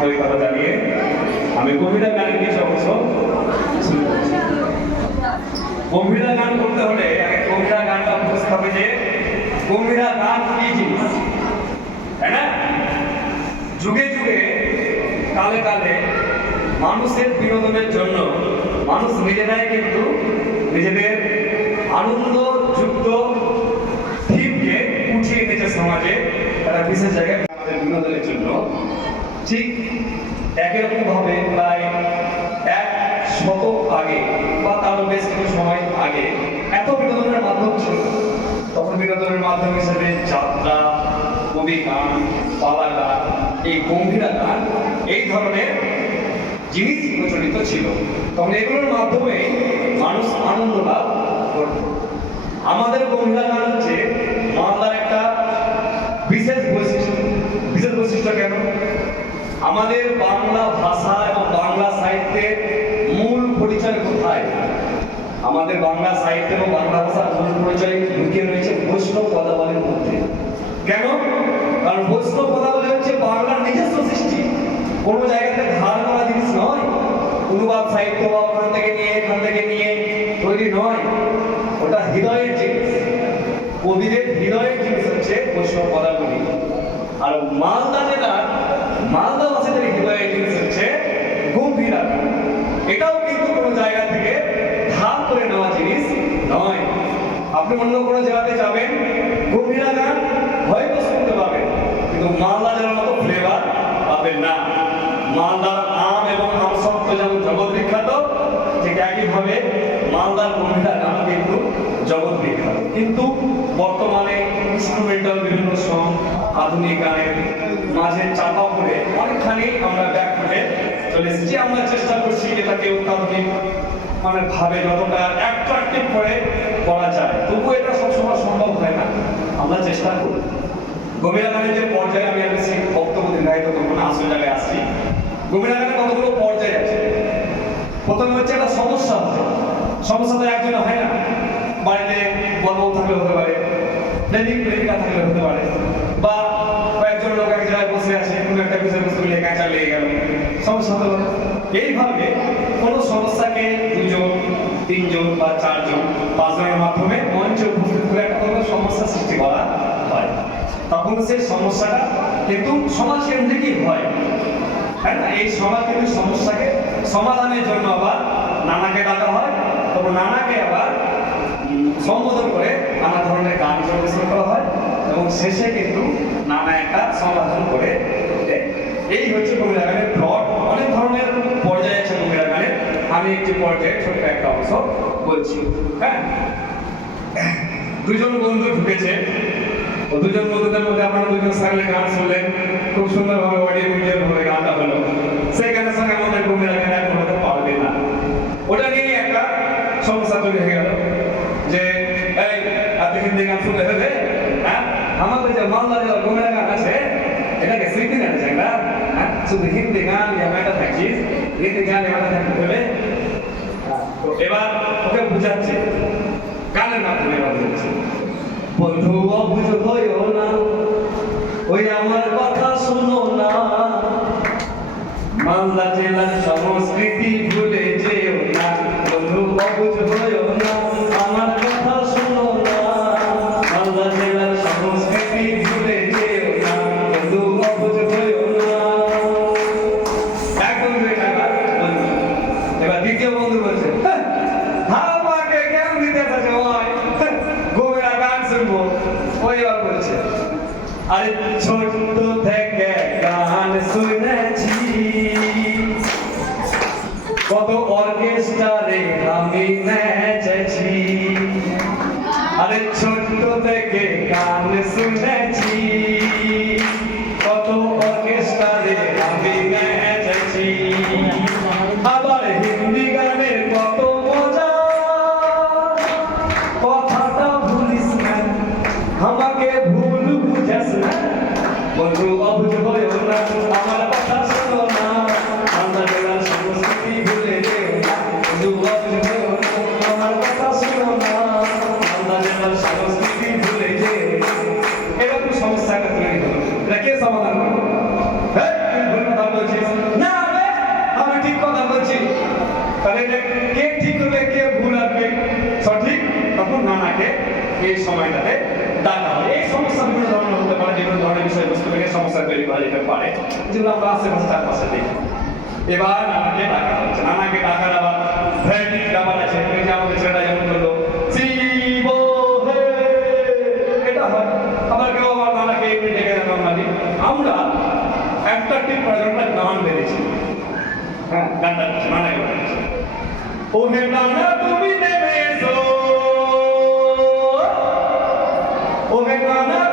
আন্তরিকতা জানিয়ে আমি কবিতা গানের কিছু অংশ শুরু গান করতে হলে আগে গম্ভীরা গানটা বুঝতে হবে যে গম্ভীরা গান কি জিনিস? তাই যুগে যুগে, কালে কালে মানুষের বিনোদনের জন্য মানুষ নিজেরাই কিন্তু নিজেদের আনন্দযুক্ত থিমকে উঠিয়ে এনেছে সমাজে, তারা বিশেষ জায়গায় ঠিক একই রকম ভাবে প্রায় এক শতক আগে বা তারও বেশ কিছু সময় আগে এত বিনোদনের মাধ্যম ছিল। তখন বিনোদনের মাধ্যম হিসেবে যাত্রা, কবি গান পালা গান, এই গম্ভীরা গান, এই ধরনের জিনিস প্রচলিত ছিল। তখন এগুলোর মাধ্যমে মানুষ আনন্দ লাভ করত। আমাদের গম্ভীরা গান হচ্ছে বাংলার একটা বিশেষ বৈশিষ্ট্য কেন আমাদের বাংলা ভাষা এবং বাংলা সাহিত্যের মূল পরিচয় কোথায়? আমাদের বাংলা সাহিত্য এবং বাংলা ভাষার মূল পরিচয় লুকিয়ে রয়েছে বৈষ্ণব পদাবলীর মধ্যে। কেন? কারণ বৈষ্ণব পদাবলী হচ্ছে বাংলার নিজস্ব সৃষ্টি। কোনো জায়গাতে ধার করা জিনিস নয়। অনুবাদ সাহিত্য বা ওখান থেকে নিয়ে, এখান থেকে নিয়ে তৈরি নয়। ওটা হৃদয়ের জিনিস। কবিদের হৃদয়ের জিনিস হচ্ছে বৈষ্ণব পদাবলী। আর মালদা জেলার মালদাবাসীদের হৃদয়ের জিনিস হচ্ছে গম্ভীরা এটাও কিন্তু কোনো জায়গা থেকে ধার করে নেওয়া জিনিস নয়। আপনি অন্য কোনো জায়গাতে যাবেন গম্ভীরা গান হয়তো শুনতে পাবেন, কিন্তু মালদা জেলার মতো ফ্লেভার পাবেন না। মালদার আম এবং আম আমসত্ব যেমন জগৎ বিখ্যাত, ঠিক একইভাবে মালদার গম্ভীরা গান কিন্তু জগৎ বিখ্যাত। কিন্তু বর্তমানে ইনস্ট্রুমেন্টাল বিভিন্ন সং আধুনিক গানের মাঝে চাপা পড়ে অনেকখানি আমরা ব্যাক করে চলে এসেছি। আমরা চেষ্টা করছি এটাকে অত্যাধুনিক মানে ভাবে যতটা অ্যাট্রাকটিভ করে করা যায়। তবুও এটা সবসময় সম্ভব হয় না। আমরা চেষ্টা করি। গভীরা গানের যে পর্যায়ে আমি আর বেশি বক্তব্য দীর্ঘায়িত করব না, আসল জায়গায় আসছি। গভীরা গানের কতগুলো পর্যায়ে আছে? প্রথমে হচ্ছে একটা সমস্যা হয় সমস্যা তো একজনে হয় না। বাড়িতে বড় থাকলে হতে পারে, প্রেমিক, প্রেমিকা থাকলে হতে পারে, বা কয়েকজন লোক এক জায়গায় বসে আছে কোনো একটা বিষয়বস্তু নিয়ে কাঁচা লেগে গেল সমস্যা হতে এইভাবে কোনো সমস্যাকে দুজন, তিনজন বা চারজন পাঁচজনের মাধ্যমে মঞ্চে উপস্থিত করে একটা কোনো সমস্যা সৃষ্টি করা হয়। তখন সেই সমস্যাটা কিন্তু সমাজ কেন্দ্রিকই হয়। হ্যাঁ না? এই সমাজ কিন্তু সমস্যাকে সমাধানের জন্য আবার নানাকে ডাকা হয়, তখন নানাকে আবার সম্বোধন করে নানা ধরনের গান পরিবেশন করা হয় এবং শেষে কিন্তু নানা একটা সমাধান করে দেয়। এই হচ্ছে কবিরা গানের প্লট অনেক ধরনের পর্যায়ে আছে কবিরা গানের আমি একটি পর্যায়ে ছোট্ট একটা অংশ বলছি। হ্যাঁ? দুজন বন্ধু ঢুকেছে। ও দুজন বন্ধুদের মধ্যে আপনারা দুজন সাইলে গান শুনলেন খুব সুন্দরভাবে অডিও ভিডিও ভাবে গানটা হলো। সেই গানের সঙ্গে আমাদের কবিরা গান এখন হতে পারবে না। ওটা নিয়ে একটা সমস্যা তৈরি হয়ে গেল। যে, এই, আপনি হিন্দি গান শুনতে হবে? হ্যাঁ? আমাদের যে মালদা জেলার কবিরা গান আছে? এটাকে স্মৃতি গান আছে একটা হ্যাঁ শুধু হিন্দি গান, ইয়া মেটা থাকছিস হিন্দি গান তো এবার ওকে বুঝাচ্ছে গানের মাধ্যমে এবার বন্ধু সমস্যা তৈরি করা যেতে পারে। যেগুলো আমরা আশেপাশে চারপাশে দেখি। এবার নানাকে ডাকা হচ্ছে। নানাকে ডাকার আবার ব্যাপার আছে। আমাদের ছেলেটা যেমন হয়। তুমি নেমে এসো ও হে নানা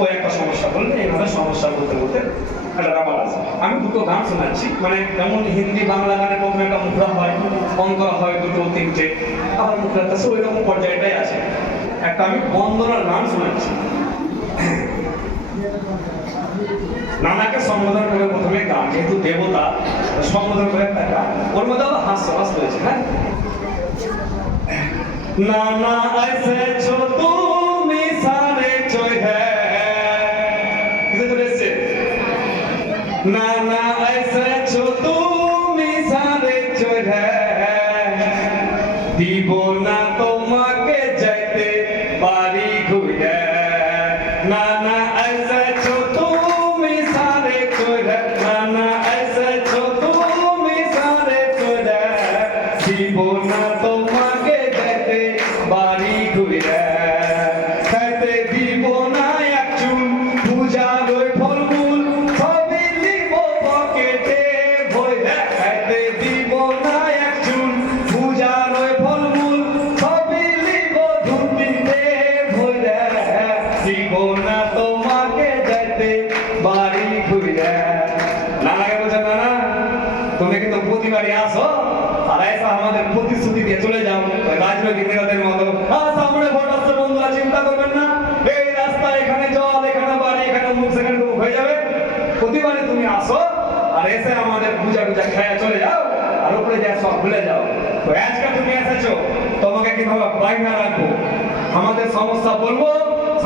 ও একটা সমস্যা বললে এইভাবে সমস্যা বলতে বলতে আমি দুটো গান শোনাচ্ছি মানে যেমন হিন্দি, বাংলা গানের প্রথমে একটা মুদ্রা হয় হয় দুটো, তিনটে, আবার মুদ্রা আছে ওই রকম পর্যায়টাই আছে। একটা আমি বন্দনার গান শোনাচ্ছি। নানাকে সম্বোধন করে প্রথমে গান, যেহেতু দেবতা, সম্বোধন করে একটা গান। ওর মধ্যে আবার হাস্য রয়েছে হ্যাঁ? নানা এসেছ তুমি নানা না তোমাকে যেতে বাড়ি ঘুরে বলছে, নানা তুমি কিন্তু প্রতিবারই আসো? আর এসে আমাদের প্রতিশ্রুতি দিয়ে চলে যাও। ওই রাজনৈতিক নেতাদের মতো। সামনে ভোট আসছে, বন্ধুরা, চিন্তা করবেন না। এই রাস্তা, এখানে জল, এখানে বাড়ি, এখানে মুখ, সেখানে মুখ হয়ে যাবে। প্রতিবারে তুমি আসো আর এসে আমাদের পূজা টুজা খেয়ে চলে যাও আর উপরে যা সব ভুলে যাও। তো আজকে তুমি এসেছ, তোমাকে কীভাবে বাইনা রাখব? আমাদের সমস্যা বলব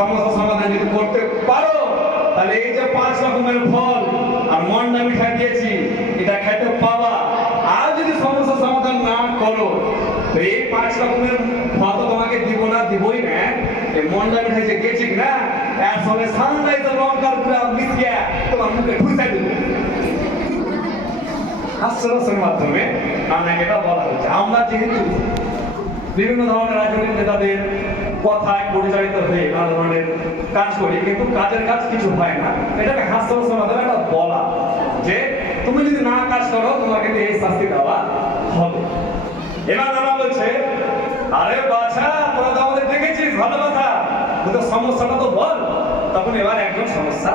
সমস্যা সমাধান যদি করতে পারো, তাহলে এই যে পাঁচ রকমের ফল আর মন্ডা মিঠাই দিয়েছি, এটা খেতে পাবা। আর যদি সমস্যা সমাধান না করো, তো এই পাঁচ রকমের ফল তো তোমাকে দিব না, দিবই না। এই মন্ডা মিঠাই যে গেছি না। এর সঙ্গে সানরাইজ লঙ্কার গুঁড়া মিশিয়ে তোমার মুখে ঢুকে দেবো। মাধ্যমে আপনাকে এটা বলা হচ্ছে আমরা যেহেতু বিভিন্ন ধরনের রাজনৈতিক নেতাদের কথায় পরিচালিত হয়ে নানা ধরনের কাজ করি, কিন্তু কাজের কাজ কিছু হয় না। এটাকে হাস্যরসের মাধ্যমে একটা বলা যে, তুমি যদি না কাজ করো, তোমাকে এই শাস্তি দেওয়া হবে। এবার নানা বলছে, আরে বাছা, তোরা তো আমাদের দেখেছিস, ভালো কথা। কিন্তু সমস্যাটা তো বল। তখন এবার একজন সমস্যা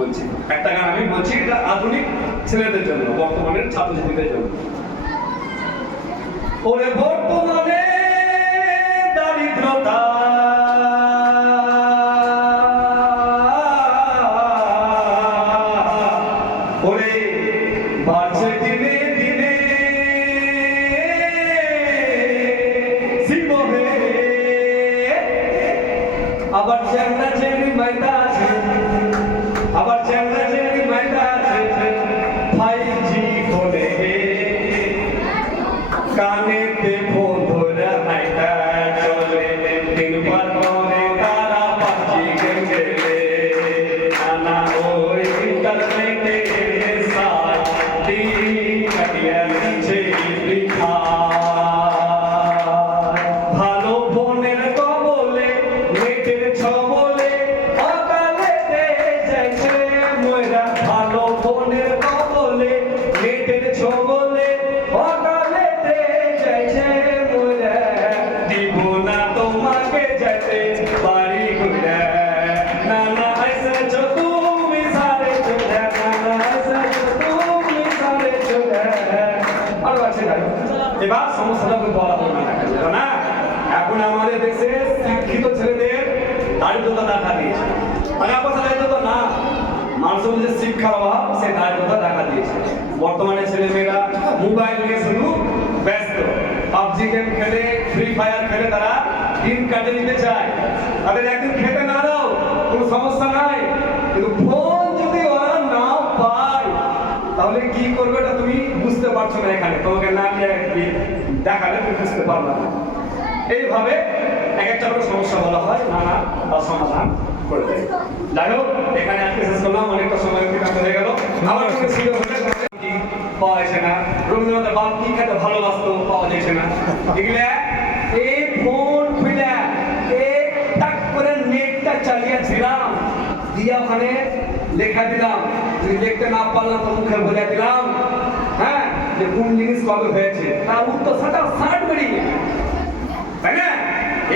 বলছি, একটা গান আমি বলছি, এটা আধুনিক ছেলেদের জন্য, বর্তমানের ছাত্রছাত্রীদের জন্য। ওরে বর্তমানে अब चरण चेरी मैदान দারিদ্রতা দেখা দিয়েছে। টাকা পয়সা দারিদ্রতা না। মানুষের মধ্যে শিক্ষার অভাব, সেই দারিদ্রতা দেখা দিয়েছে। বর্তমানে ছেলেমেয়েরা মোবাইল নিয়ে শুধু ব্যস্ত। পাবজি গেম খেলে, ফ্রি ফায়ার খেলে তারা দিন কাটে নিতে চায়। তাদের একদিন খেতে না দাও, কোনো সমস্যা নাই। কিন্তু ফোন যদি ওরা না পায়, তাহলে কি করবে এটা তুমি বুঝতে পারছ না এখানে। তোমাকে না নিয়ে দেখালে তুমি বুঝতে পারবে না। এইভাবে এক একটা করে সমস্যা বলা হয়, নানা তার সমাধান করে দেয়। যাই হোক, এখানে আজকে শেষ করলাম অনেকটা সময় অতিক্রান্ত হয়ে গেল। আমার সঙ্গে ছিল পাওয়া যাচ্ছে না। রবীন্দ্রনাথের বাপ কি খেতে ভালোবাসতো, পাওয়া যাচ্ছে না। এগুলা এই ফোন খুলে এক টাক করে নেটটা চালিয়েছিলাম দিয়া ওখানে লেখা দিলাম। যদি লিখতে না পারলাম, তো মুখে বলে দিলাম। হ্যাঁ যে কোন জিনিস কবে হয়েছে। তার উত্তর সাটা ষাট বেরিয়ে। তাই না?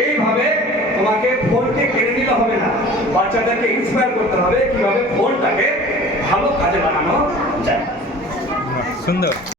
এইভাবে তোমাকে ফোনকে কেড়ে নিলে হবে না। বাচ্চাদেরকে ইন্সপায়ার করতে হবে কীভাবে ফোনটাকে ভালো কাজে লাগানো যায়। সুন্দর।